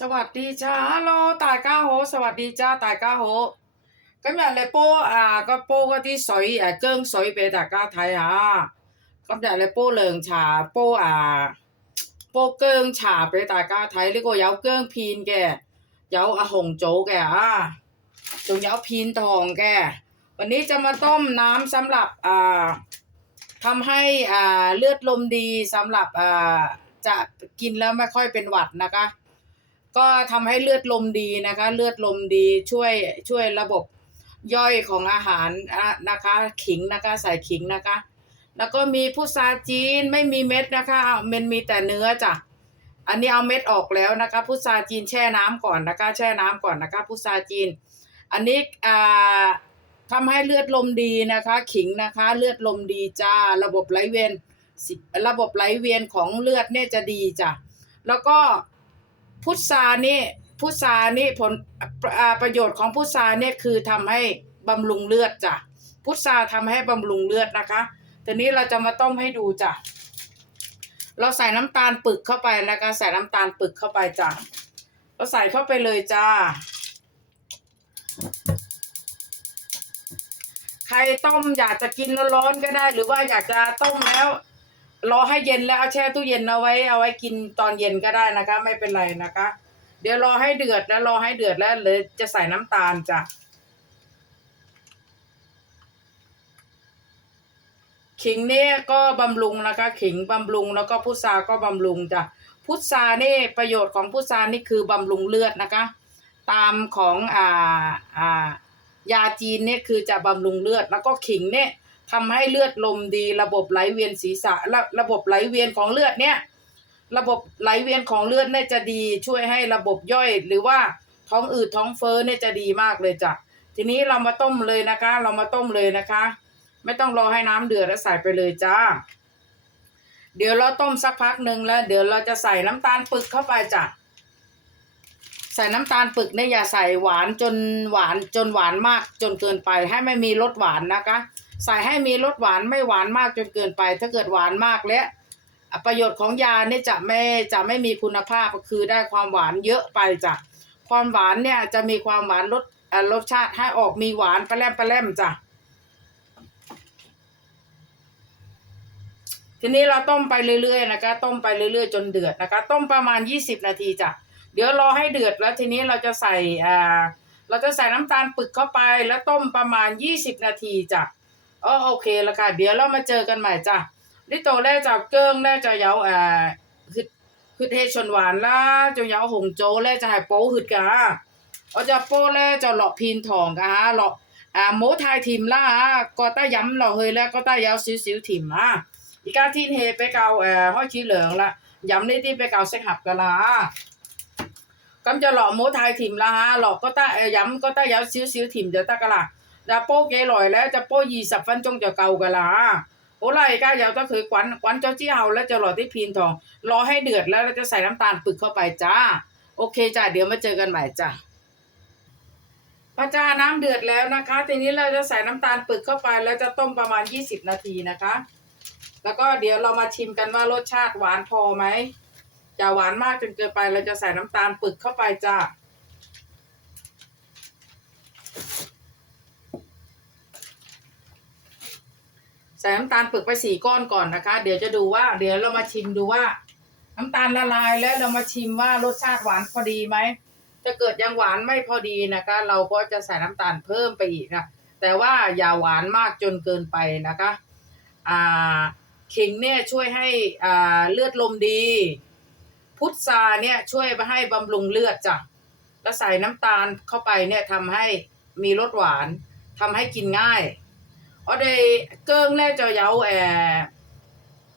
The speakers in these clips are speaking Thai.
สวัสดีจ้าฮัลโหล大家好สวัสดีจ้า大家好今日嚟煲啊个煲嗰啲水诶姜水俾大家睇下今日嚟煲凉茶煲啊煲姜茶俾大家睇呢、个有姜片嘅有阿红枣嘅啊仲有片糖嘅วันนี้จะมาต้มน้ำสำหรับอ่าทำให้อ่าเลือดลมดีสำหรับอ่าจะกินแล้วไม่ค่อยเป็นหวัดนะคะ ก็ทำให้เลือดลมดีนะคะ เลือดลมดีช่วยช่วยระบบย่อยของอาหารนะคะขิงนะคะใส่ขิงนะคะ แล้วก็มีพุทราจีนไม่มีเม็ดนะคะมันมีแต่เนื้อจ้ะอันนี้เอาเม็ดออกแล้วนะคะพุทราจีนแช่น้ำก่อนนะคะแช่น้ำก่อนนะคะพุทราจีน อันนี้อ่าทำให้เลือดลมดีนะคะ ขิงนะคะ เลือดลมดีจ้าระบบไหลเวียนระบบไหลเวียนของเลือดเนี่ยจะดีจ้ะแล้วก็ พุทรานี่พุทรานี่ผลประโยชน์ของพุทราเนี่ยคือทำให้บำรุงเลือดจ้ะพุทราทำให้บำรุงเลือดนะคะทีนี้เราจะมาต้มให้ดูจ้ะเราใส่น้ำตาลปึกเข้าไปนะคะใส่น้ำตาลปึกเข้าไปจ้ะเราใส่เข้าไปเลยจ้าใครต้มอยากจะกินร้อนๆก็ได้ หรือว่าอยากจะต้มแล้ว รอให้เย็นแล้วเอาแช่ตู้เย็นเอาไว้เอาไว้กินตอนเย็นก็ได้นะคะ ไม่เป็นไรนะคะ เดี๋ยวรอให้เดือดแล้วรอให้เดือดแล้วเลยจะใส่น้ำตาลจ้ะขิงเนี่ยก็บำรุงนะคะ ขิงบำรุงแล้วก็พุทราก็บำรุงจ้ะพุทรานี่ประโยชน์ของพุทรานี่คือบำรุงเลือดนะคะ ตามของอ่าอ่ายาจีนเนี่ยคือจะบำรุงเลือด แล้วก็ขิงเนี่ย ทำให้เลือดลมดี ระบบไหลเวียนศีรษะระระบบไหลเวียนของเลือดเนี่ย ระบบไหลเวียนของเลือดเนี่ยจะดีช่วยให้ระบบย่อย หรือว่าท้องอืดท้องเฟ้อเนี่ยจะดีมากเลยจ้ะทีนี้เรามาต้มเลยนะคะ เรามาต้มเลยนะคะ ไม่ต้องรอให้น้ำเดือดแล้วใส่ไปเลยจ้า เดี๋ยวเราต้มสักพักหนึ่งแล้ว เดี๋ยวเราจะใส่น้ำตาลปึกเข้าไปจ้ะใส่น้ำตาลปึกเนี่ยอย่าใส่หวานจนหวานจนหวานมากจนเกินไป ให้ไม่มีรสหวานนะคะ ใส่ให้มีรสหวานไม่หวานมากจนเกินไป ถ้าเกิดหวานมากแล้วประโยชน์ของยาเนี่ยจะไม่จะไม่มีคุณภาพก็คือได้ความหวานเยอะไปจ้ะความหวานเนี่ยจะมีความหวานรสรสชาติให้ออกมีหวานปลาแรมปลาแรมจ้ะทีนี้เราต้มไปเรื่อยๆนะคะต้มไปเรื่อยๆ จนเดือดนะคะ ต้มประมาณยี่สิบนาทีจ้ะเดี๋ยวรอให้เดือดแล้วทีนี้เราจะใส่อ่าเราจะใส่น้ำตาลปึกเข้าไปแล้วต้มประมาณยี่สิบนาทีจ้ะ โอเคละค่ะเดี๋ยวเรามาเจอกันใหม่จ้ะนี่โตแรกจากเกิ้งแร่จะเย้าอ่คือคือเทชนหวานละจงเย้าหงโจแรกจะหายโป้หึดกะอ๋อจะโป้แรกจะหลอกพินทองกะหลอกอ่าโมทายทีมล่ะก็ต้าย้ำหลอกเฮยแล้วก็ต้าเย้าซิวซิวทีมอะอีกาที่เฮไปเกาเอ่อห้อยชีเหลืองละย้ำได้ที่ไปเกาเซ็กหับกันละกำจะหลอกโมทายทีมละฮะหลอกก็ต้าย้ำก็ต้าเย้าซิวซิวทีมเดี๋ยวต้ากะละ จะโป้เกลอยแล้วจะโป้ยีสับฟันจงจะเกากะลาโอ้ไรก้าวยาวก็คือควันควันเจ้าจี้เอาแล้วจะหล่อที่พีนทอง รอให้เดือดแล้วเราจะใส่น้ำตาลปึกเข้าไปจ้า โอเคจ้าเดี๋ยวมาเจอกันใหม่จ้าพระจ้าน้ำเดือดแล้วนะคะ ทีนี้เราจะใส่น้ำตาลปึกเข้าไป แล้วจะต้มประมาณ 20 นาทีนะคะ แล้วก็เดี๋ยวเรามาชิมกันว่ารสชาติหวานพอไหมอย่าหวานมากจนเกินไปเราจะใส่น้ำตาลปึกเข้าไปจ้า ส่น้ำตาลปึกไปสี่ก้อนก่อนนะคะ เดี๋ยวจะดูว่า เดี๋ยวเรามาชิมดูว่า น้ำตาลละลายแล้วเรามาชิมว่ารสชาติหวานพอดีไหมจะเกิดยังหวานไม่พอดีนะคะ เราก็จะใส่น้ำตาลเพิ่มไปอีกนะแต่ว่าอย่าหวานมากจนเกินไปนะคะอ่าขิงเนี่ยช่วยให้อ่าเลือดลมดี พุทราเนี่ยช่วยมาให้บำรุงเลือดจ้ะแล้วใส่น้ำตาลเข้าไปเนี่ยทำให้มีรสหวานทำให้กินง่าย 我哋姜咧就有誒、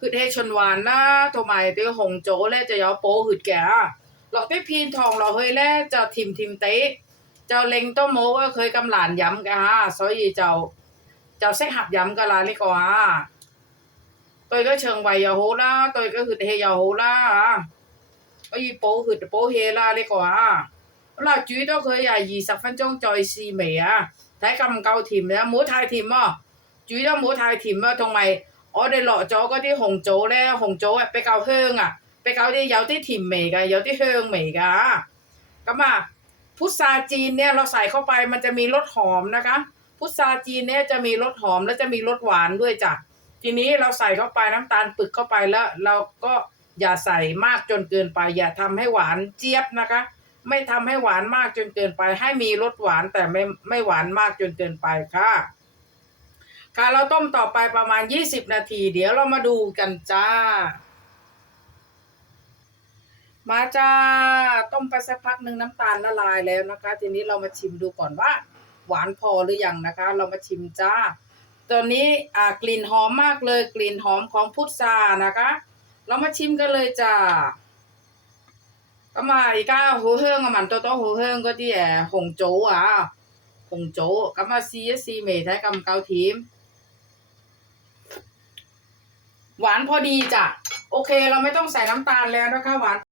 血氣循環啦，同埋啲紅棗咧就有補血嘅。落啲片糖落去咧就甜甜地，就令到冇佢咁難飲嘅嚇，所以就就適合飲噶啦呢個啊。對佢腸胃又好啦，對佢血氣又好啦嚇、可以補血補氣啦呢、個啊。啦，煮多佢啊二十分鐘再試味啊，睇夠唔夠甜啊，唔好太甜喎、煮得唔好太甜啊，同埋我哋落咗嗰啲红枣咧，红枣系比较香啊，比较啲有啲甜味㗎，有啲香味㗎 ก็มาพุทราจีนเนี่ยเราใส่เข้าไปมันจะมีรสหอมนะคะ พุทราจีนเนี่ยจะมีรสหอมและจะมีรสหวานด้วยจ้ะทีนี้เราใส่เข้าไปน้ำตาลปึกเข้าไปแล้ว เราก็อย่าใส่มากจนเกินไป อย่าทำให้หวานเจี๊ยบนะคะ ไม่ทำให้หวานมากจนเกินไป ให้มีรสหวานแต่ไม่ไม่หวานมากจนเกินไปค่ะ การเราต้มต่อไปประมาณ 20 นาที เดี๋ยวเรามาดูกันจ้า มาจ้า ต้มไปสักพักหนึ่งน้ำตาลละลายแล้วนะคะ ทีนี้เรามาชิมดูก่อนว่า หวานพอหรืออยังนะคะ เรามาชิมจ้า ตอนนี้อ่ากลิ่นหอมมากเลย กลิ่นหอมของพุทรานะคะ เรามาชิมกันเลยจ้าก็มาอีก้าหูเฮิงกับมันตัวโตหูเฮิงก็ที่แหงโจอะหงโจก็มาซีซีเมย์ใช้กำเกาทีม หวานพอดีจ้ะโอเคเราไม่ต้องใส่น้ำตาลแล้วนะคะหวาน